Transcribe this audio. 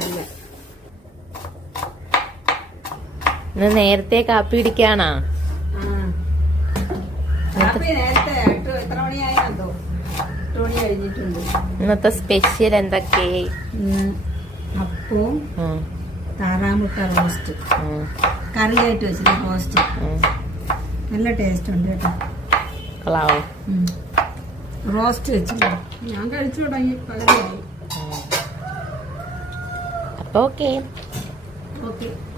പാടില്ല. ഇന്ന് നേരത്തെ കാപ്പി കുടിക്കാണോ? നേരത്തെ എത്ര മണിയായെന്തോ, 8 മണി കഴിഞ്ഞിട്ടുണ്ട്. ഇന്നത്തെ സ്പെഷ്യൽ എന്തൊക്കെ? അപ്പവും താറാമുട്ട റോസ്റ്റ്, കറിയായിട്ട് വെച്ചിട്ട് റോസ്റ്റ്. നല്ല ടേസ്റ്റ് ഉണ്ട് കേട്ടോ. റോസ്റ്റ് വെച്ചില്ല, ഞാൻ കഴിച്ചു തുടങ്ങി പകുതിയായി. അപ്പൊ ഓക്കെ.